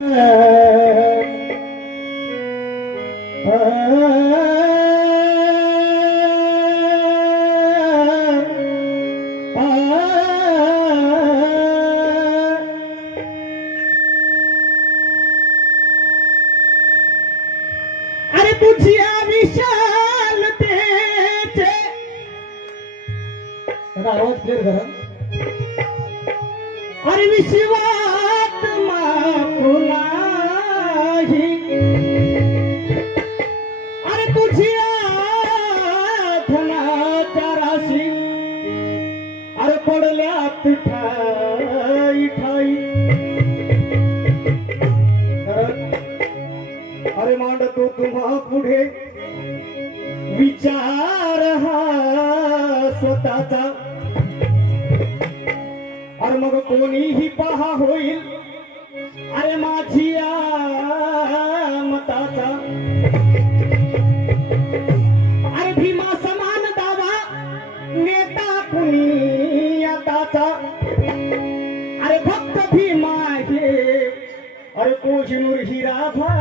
अरे तुझ्या विशालतेचे आवाज क्लिअर करा. अरे विश्वात मापुलाही अरे तुझ्या धनाच्या राशी अरे पडल्यात ठाई ठाई. अरे मांडतो तुम्हा पुढे विचार हा स्वतःचा. अरे मग कोणीही पहा होईल अरे माझी मताचा. अरे भीमा समान दावा नेता कुणी आताचा. अरे भक्त भीमा हे अरे कोहिनूर हिरा भा